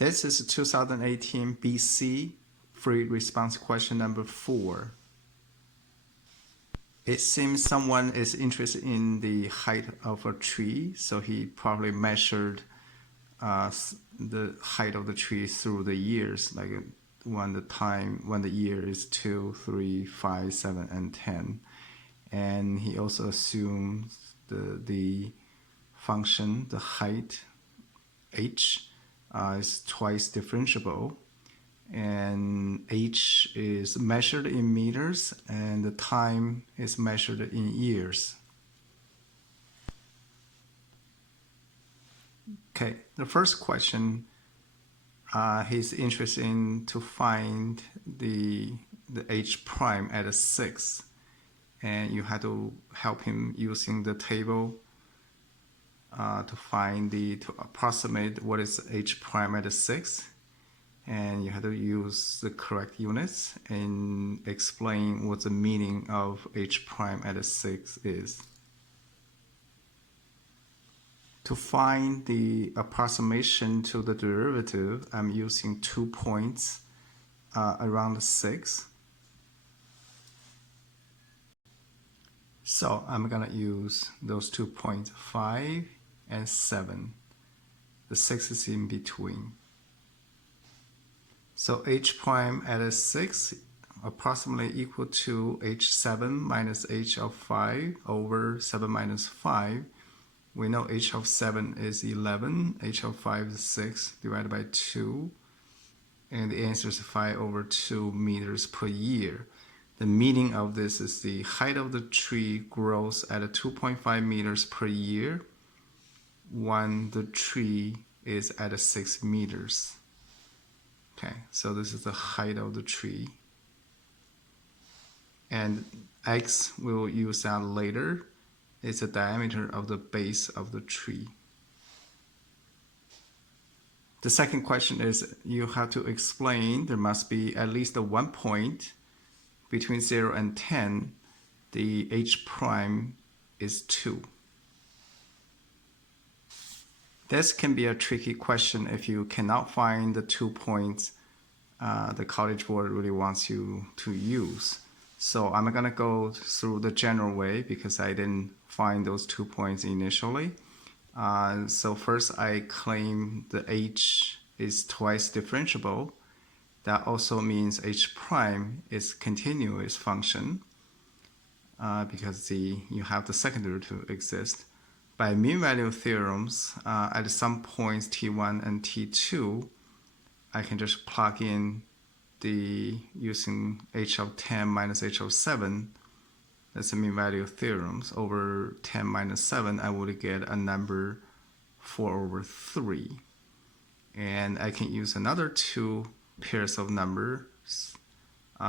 This is 2018 BC free response question number 4. It seems someone is interested in the height of a tree, so he probably measured the height of the tree through the years, like when the year is 2, 3, 5, 7, and 10. And he also assumes the function, the height, h, is twice differentiable, and h is measured in meters and the time is measured in years. Okay, the first question, he's interested in to find the h prime at a 6, and you had to help him using the table to approximate what is h prime at a 6, and you have to use the correct units and explain what the meaning of h prime at a 6 is. To find the approximation to the derivative, I'm using 2 points around the 6. So I'm going to use those 2 points, 5 and 7. The 6 is in between. So h prime at a 6 approximately equal to h7 minus h of 5 over 7 minus 5. We know h of 7 is 11, h of 5 is 6 divided by 2, and the answer is 5 over 2 meters per year. The meaning of this is the height of the tree grows at a 2.5 meters per year when the tree is at a 6 meters. Okay, so this is the height of the tree. And x, we will use that later, is the diameter of the base of the tree. The second question is you have to explain there must be at least a 1 point between 0 and 10, the h prime is 2. This can be a tricky question if you cannot find the 2 points the College Board really wants you to use. So I'm going to go through the general way because I didn't find those 2 points initially. So first I claim the h is twice differentiable. That also means h prime is continuous function because you have the second derivative exist. By mean value theorems, at some points t1 and t2, I can just plug in using h of 10 minus h of 7, that's the mean value theorems, over 10 minus 7, I would get a number 4 over 3. And I can use another 2 pairs of numbers,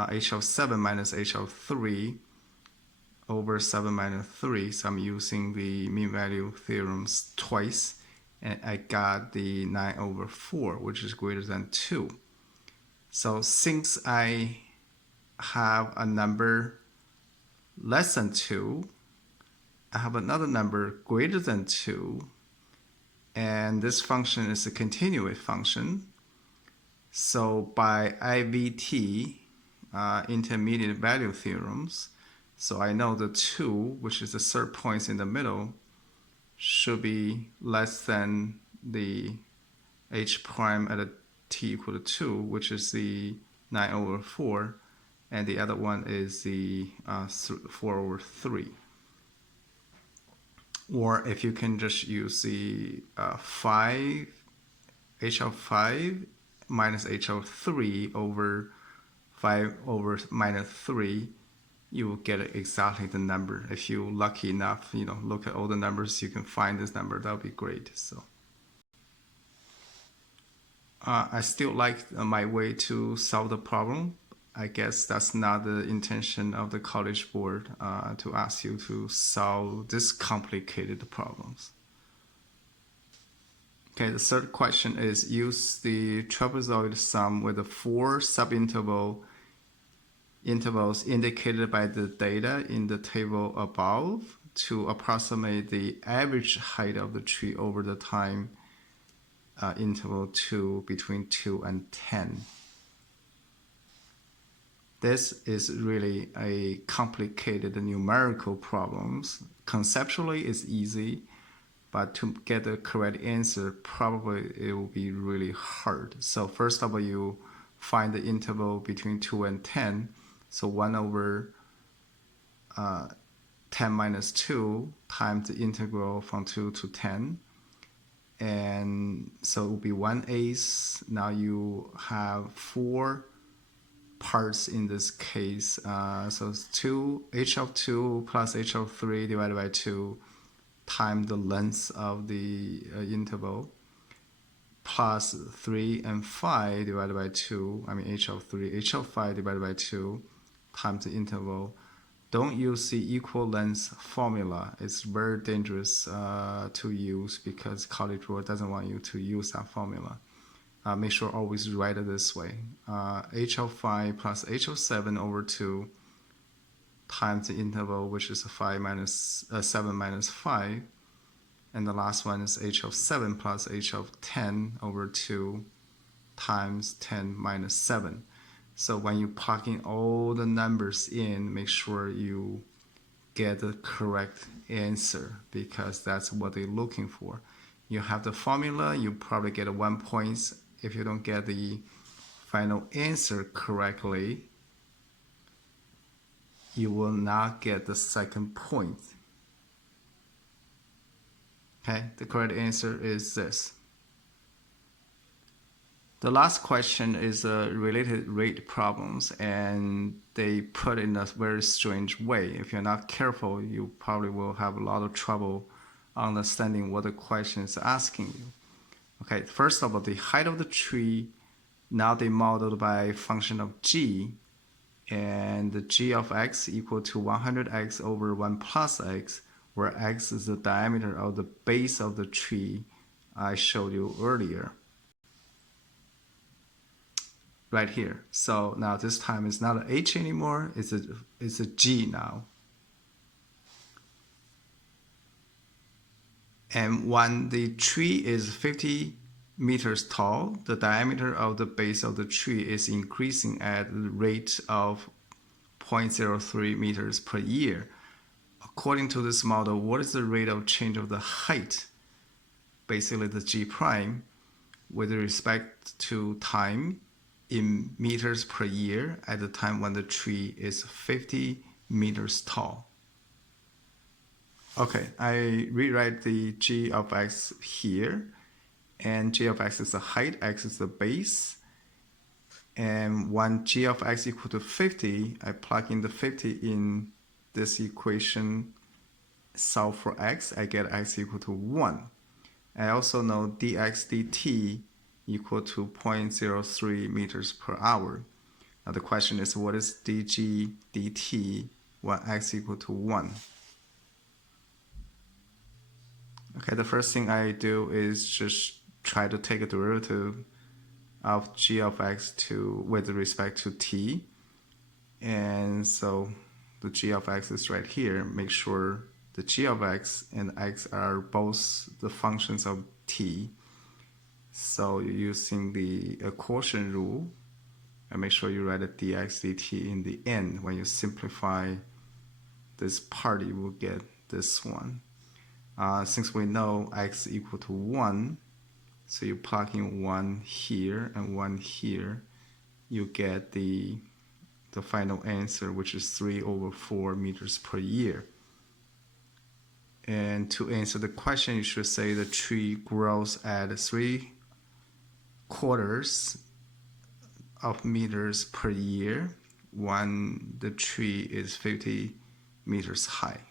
h of 7 minus h of 3 over 7 minus 3. So I'm using the mean value theorems twice, and I got the 9 over 4, which is greater than 2. So since I have a number less than 2, I have another number greater than 2, and this function is a continuous function. So by IVT, intermediate value theorems, so I know the 2, which is the third point in the middle, should be less than the h prime at a t equal to 2, which is the 9 over 4, and the other one is the 4 over 3. Or if you can just use the 5, h of 5 minus h of 3 over 5 over minus 3, you will get exactly the number. If you're lucky enough, look at all the numbers, you can find this number, that would be great. So I still like my way to solve the problem. I guess that's not the intention of the College Board to ask you to solve this complicated problems. Okay, the third question is use the trapezoid sum with the 4 subintervals indicated by the data in the table above to approximate the average height of the tree over the time interval between 2 and 10. This is really a complicated numerical problems. Conceptually, it's easy, but to get the correct answer, probably it will be really hard. So first of all, you find the interval between 2 and 10. So 1 over 10 minus 2 times the integral from 2 to 10. And so it will be 1/8. Now you have 4 parts in this case. So it's 2, h of 2 plus h of 3 divided by 2 times the length of the interval plus 3 and 5 divided by 2, h of 3, h of 5 divided by 2 times the interval. Don't use the equal length formula. It's very dangerous to use because College Board doesn't want you to use that formula. Make sure always write it this way. H of 5 plus h of 7 over 2 times the interval, which is 7 minus 5. And the last one is h of 7 plus h of 10 over 2 times 10 minus 7. So when you plug in all the numbers in, make sure you get the correct answer because that's what they're looking for. You have the formula, you probably get 1 point. If you don't get the final answer correctly, you will not get the second point. Okay, the correct answer is this. The last question is related rate problems, and they put in a very strange way. If you're not careful, you probably will have a lot of trouble understanding what the question is asking you. Okay, first of all, the height of the tree, now they modeled by function of g, and the g of x equal to 100x over 1 plus x, where x is the diameter of the base of the tree I showed you earlier. Right here. So now this time it's not an h anymore, it's a g now. And when the tree is 50 meters tall, the diameter of the base of the tree is increasing at the rate of 0.03 meters per year. According to this model, what is the rate of change of the height, basically the g prime, with respect to time in meters per year at the time when the tree is 50 meters tall? Okay, I rewrite the g of x here, and g of x is the height, x is the base, and when g of x equal to 50, I plug in the 50 in this equation, solve for x, I get x equal to 1. I also know dx dt equal to 0.03 meters per hour. Now the question is, what is dg dt when x equal to 1? Okay, the first thing I do is just try to take a derivative of g of x with respect to t. And so the g of x is right here. Make sure the g of x and x are both the functions of t. So you're using the quotient rule, and make sure you write a dx dt in the end. When you simplify this part, you will get this one. Since we know x equal to 1, so you plug in 1 here and 1 here, you get the final answer, which is 3 over 4 meters per year. And to answer the question, you should say the tree grows at 3/4 of meters per year when the tree is 50 meters high.